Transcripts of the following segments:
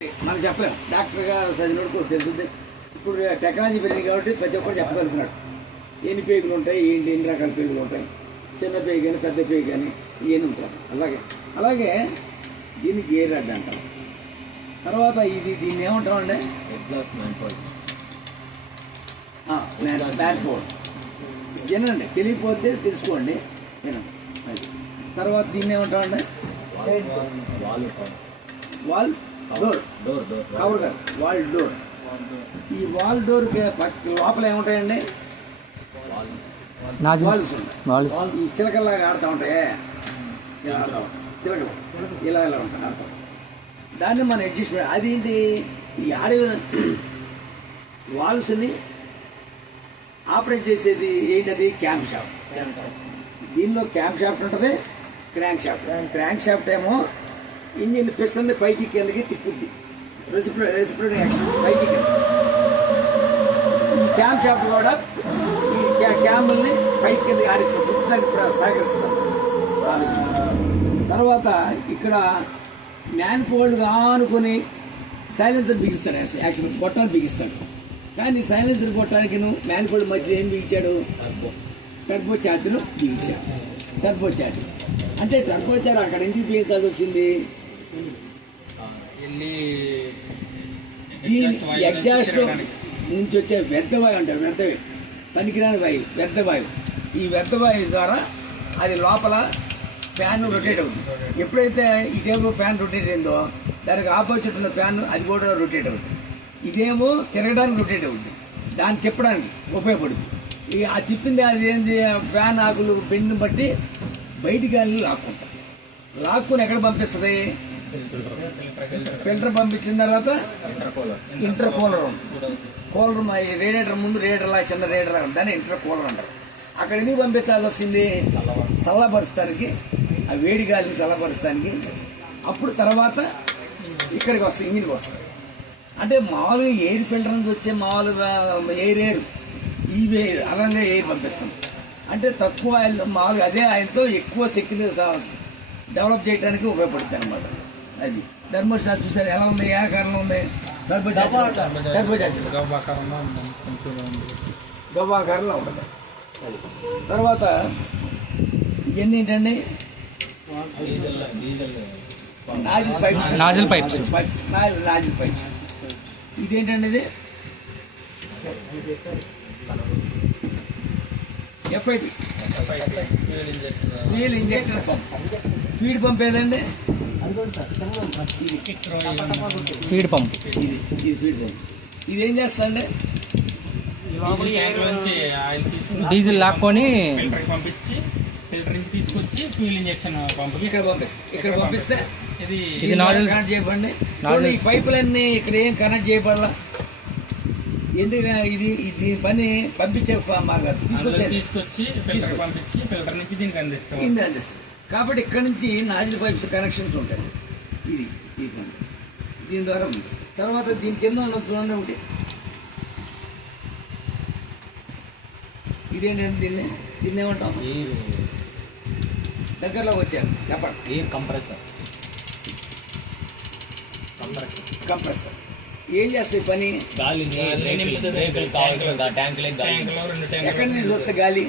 మనకు చెప్పలేము, డాక్టర్గా చదివినోడుకు తెలుస్తుంది. ఇప్పుడు టెక్నాలజీ పెరిగింది కాబట్టి ప్రతి ఒక్కరు చెప్పగలుగుతున్నాడు. ఎన్ని పేగులు ఉంటాయి, ఏంటి, ఎన్ని రకాల పేగులు ఉంటాయి, చిన్న పేగు కానీ పెద్ద పేగు కానీ ఇవన్నీ ఉంటాయి. అలాగే దీన్ని గేర్ అడ్డ అంటాం. తర్వాత దీన్ని ఏమంటామంటే ఎగ్జాస్ట్ మ్యాన్ఫోల్డ్. వినండి, తెలియకపోతే తెలుసుకోండి, వినండి. తర్వాత దీన్ని ఏమంటామంటే వాల్ డోర్, కవర్ కాదు, వాల్ డోర్. ఈ వాల్ డోర్ లోపల ఏముంటాయండి? ఈ చిలకల్లాగా ఆడుతూ ఉంటాయి, ఇలా ఆడతాం, చిలకలు ఇలా ఉంటాయి, ఆడతాం. దాన్ని మనం అడ్జస్ట్మెంట్. అదేంటి, ఈ ఆడే వాల్స్ని ఆపరేట్ చేసేది ఏంటది? Camp shaft. దీనిలో క్యాంప్ షాఫ్ట్ ఉంటుంది, క్రాంక్ షాఫ్ట్. క్రాంక్ షాఫ్ట్ ఏమో ఇంజిన్ పిస్టన్ పైకి కిందకి తిప్పుద్ది, రెసిప్రోకేటింగ్ యాక్షన్ పైకి కింద. ఈ క్యాంప్ షాఫ్ట్ కూడా ఈ క్యామ్ని పైకి కిందకి ఆడిస్తుంది, సహకరిస్తుంది. తర్వాత ఇక్కడ మ్యాన్ ఫోల్డ్గా ఆనుకొని సైలెన్సర్ బిగిస్తాడు, యాక్చువల్ గొట్టాలు బిగిస్తాడు. కానీ సైలెన్సర్ కొట్టడానికి మ్యాన్ ఫోల్డ్ మధ్యలో ఏం బిగించాడు? టర్బో ఛార్జర్ను బిగించాడు. టర్బో ఛార్జర్ అంటే టర్బో ఛార్జర్ అక్కడ ఎందుకు బిగించాల్సి వచ్చింది? దీని ఎగ్జాస్ట్ నుంచి వచ్చే వ్యర్థవాయు అంటారు, వ్యర్థవాయు, పనికిరాని వాయువు, వ్యర్థవాయువు. ఈ వ్యర్థవాయువు ద్వారా అది లోపల ఫ్యాన్ రొటేట్ అవుతుంది. ఎప్పుడైతే ఈ టేబుల్ ఫ్యాన్ రొటేట్ అయిందో దానికి ఆపోజిట్ ఉన్న ఫ్యాన్ అది కూడా రొటేట్ అవుతుంది. ఇదేమో తిరగడానికి రొటేట్ అవుతుంది, దాన్ని తిప్పడానికి ఉపయోగపడుతుంది. ఆ తిప్పింది అది ఏంది? ఫ్యాన్ ఆకులు బెండ్ని బట్టి బయటికి గాలి లాక్కుంటాం. లాక్కుని ఎక్కడ పంపిస్తుంది? ఫిల్టర్ పంపించిన తర్వాత ఇంటర్ కూలర్ ఉంటుంది. కూలర్ రేడియేటర్ ముందు రేడియేటర్ లా చిన్న రేడియేటర్ దాన్ని ఇంటర్ కూలర్ అంటారు. అక్కడ ఎందుకు పంపించాల్సి వచ్చింది? చల్లబరుస్తానికి, ఆ వేడి గాలిని చల్లబరుస్తానికి. అప్పుడు తర్వాత ఇక్కడికి వస్తుంది, ఇంజిన్కి వస్తుంది. అంటే మామూలుగా ఎయిర్ ఫిల్టర్ నుంచి వచ్చే మామూలుగా ఎయిర్ ఈ ఎయిర్ అలంగా ఎయిర్ పంపిస్తాం. అంటే తక్కువ ఆయిల్, మామూలుగా అదే ఆయిల్తో ఎక్కువ శక్తిని డెవలప్ చేయడానికి ఉపయోగపడుతుంది అనమాట. అది ధర్మశాస్త్ర చూసారు ఎలా ఉంది, ఏ ఆకారంలో ఉంది? టర్బో ఛార్జర్ గవ్వాకారంలో ఉంటుంది. అది తర్వాత ఇవన్నీ ఏంటండి? Nozzle pipes. ఇదేంటండి? ఇది FIP, fuel injector pump. Feed pump ఏదండి? Feed pump. ఇది ఫీడ్ పంప్. ఇది ఏం చేస్తుందండి? డీజిల్ లాక్కొని ఇక్కడ పంపిస్తే ఇది కనెక్ట్ చేయబడి ఈ పైపులన్నీ ఇక్కడ ఏం కనెక్ట్ చేయబడాల. ఎందుకు ఇది పని పంపించే తీసుకొచ్చి అందిస్తుంది. కాబట్టి ఇక్కడ నుంచి నాజిల్ పైప్స్ కనెక్షన్స్ ఉంటాయి. ఇది ఈ పని దీని ద్వారా పంపిస్తుంది. తర్వాత దీని కింద ఉన్న చూడండి ఒకటి, ఇదేంటంటే దీన్ని ఏమంటాం? దగ్గరలోకి వచ్చారు, చెప్పండి. కంప్రెసర్ ఏం చేస్తాయి పని? ఎక్కడి నుంచి వస్తే గాలి?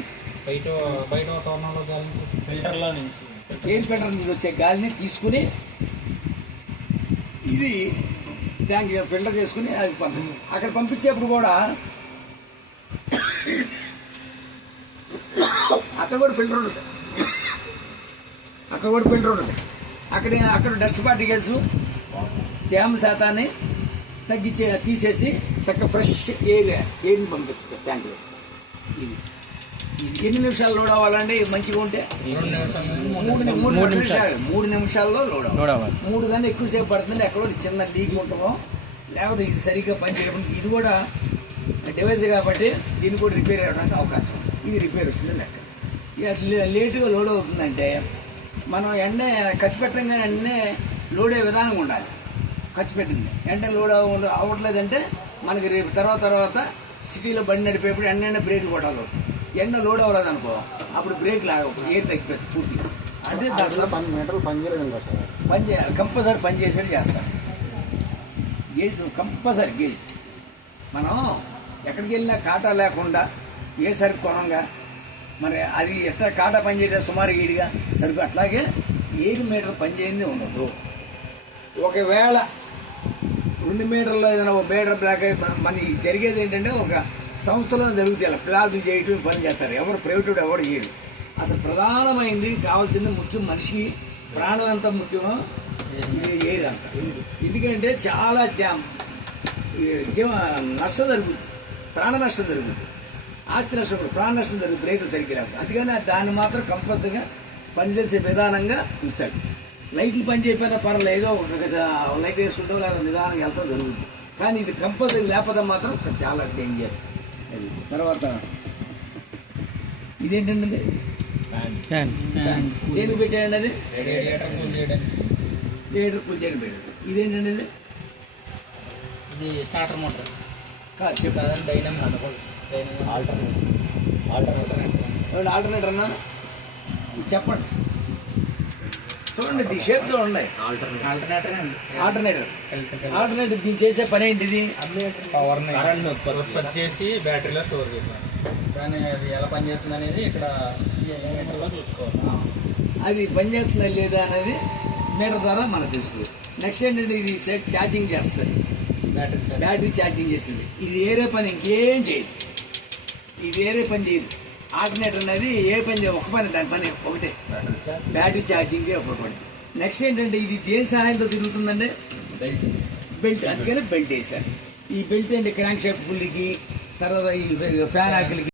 ఎయిర్ ఫిల్టర్ నుంచి వచ్చే గాలిని తీసుకుని ఇది ట్యాంక్ ఫిల్టర్ చేసుకుని అది పంపిస్తుంది. అక్కడ పంపించేప్పుడు కూడా అక్కడ కూడా ఫిల్టర్ ఉంటుంది, అక్కడ డస్ట్ పార్టికల్స్ తేమ శాతాన్ని తీసేసి చక్కగా ఫ్రెష్ ఎయిర్ని పంపిస్తుంది ట్యాంకులో. ఇది ఎన్ని నిమిషాలు లోడ్ అవ్వాలండి? మంచిగా ఉంటే 3 నిమిషాల్లో లోడ్ అవ్వాలి. 3 కన్నా ఎక్కువసేపు పడుతుంది. ఎక్కడో చిన్న లీక్ ఉంటుందో లేకపోతే ఇది సరిగ్గా పనిచేయడం. ఇది కూడా డివైస్ కాబట్టి దీన్ని కూడా రిపేర్ అవ్వడానికి అవకాశం ఉంది. ఇది రిపేర్ వస్తుంది లెక్క. ఇక లేటుగా లోడ్ అవుతుందంటే మనం ఎండ ఖర్చు పెట్టంగానే వెంటనే లోడ్ అయ్యే విధానం ఉండాలి. ఖర్చు పెట్టింది వెంటనే లోడ్ అవ్వట్లేదంటే మనకి రేపు తర్వాత సిటీలో బండి నడిపేప్పుడు ఎండ బ్రేక్ కొట్టాలి వస్తుంది. ఎండ లోడ్ అవ్వలేదనుకో అప్పుడు బ్రేక్ లాగవు, ఎయిర్ తగ్గిపోతుంది పూర్తిగా. అంటే కంపల్సరీ పనిచేసేది చేస్తారు. Gauge compulsory gauge. మనం ఎక్కడికి వెళ్ళినా కాటా లేకుండా ఏ సరుకు కొనంగా మరి అది ఎట్లా కాటా పనిచేయడం సుమారు ఈడిగా సరుకు అట్లాగే 7 మీటర్ పనిచేయింది ఉండదు. ఒకవేళ 2 మీటర్లో ఏదైనా ఒక మీటర్ బ్లాక్ అయి మనకి జరిగేది ఏంటంటే ఒక సంస్థలో జరుగుతాయి ప్లాట్లు చేయటం పని చేస్తారు. ఎవరు ప్రైవేట్ ఎవరు చేయడు. అసలు ప్రధానమైంది కావాల్సింది ముఖ్యం మనిషికి ప్రాణం ఎంత ముఖ్యమో ఇది ఏది అంట. ఎందుకంటే చాలా జీవ నష్టం జరుగుతుంది, ప్రాణ నష్టం జరుగుతుంది, ఆస్తి నష్టం ప్రాణ నష్టం జరుగుతుంది రైతు సరిగ్గా రాదు. అందుకని దాన్ని మాత్రం కంపల్సరిగా పనిచేసే విధానంగా ఉంచాలి. లైట్లు పని చేయకపోయినా పర్లేదు, ఒక లైట్ వేసుకుంటాం లేదా నిదానంగా వెళ్తాం జరుగుతుంది. కానీ ఇది కంపల్సరీ లేకపోతే మాత్రం చాలా డేంజర్. అది తర్వాత ఇదేంటండి దేనికి పెట్టాడండి అది రేడియేటర్ కూల్ చేయడం పెట్టాడు. ఇదేంటండి ఇది స్టార్టర్ మోటార్ కాదు చెప్పు. డైనమో ఆల్టర్నేటర్ అన్నా ఇది చెప్పండి. చూడండి ఈ షేప్ చూడండి. ఆల్టర్నేటర్ దీన్ని చేసే పని ఏంటిది? పవర్ ఉత్పత్తి చేసి బ్యాటరీలో స్టోర్ చేస్తాను. కానీ అది ఎలా పనిచేస్తుంది అనేది ఇక్కడ చూసుకోవాలి. అది పనిచేస్తుందా లేదా అనేది మీటర్ ద్వారా మనకు తెలుస్తుంది. నెక్స్ట్ ఏంటంటే ఇది ఛార్జింగ్ చేస్తుంది, బ్యాటరీ ఛార్జింగ్ చేస్తుంది. ఇది వేరే పని ఇంకేం చేయదు, ఇది వేరే పని చేయదు. ఆల్టర్నేటర్ అనేది ఏ పని చేయదు, ఒక పని దాని పని ఒకటే బ్యాటరీ ఛార్జింగ్కే ఉపయోగపడుతుంది. నెక్స్ట్ ఏంటంటే ఇది దేని సహాయంతో తిరుగుతుందంటే బెల్ట్. అందుకని బెల్ట్ వేశారు. ఈ బెల్ట్ అంటే క్రాంక్ షాఫ్ట్ పుల్లికి, తర్వాత ఈ ఫ్యాన్ ఆకిలికి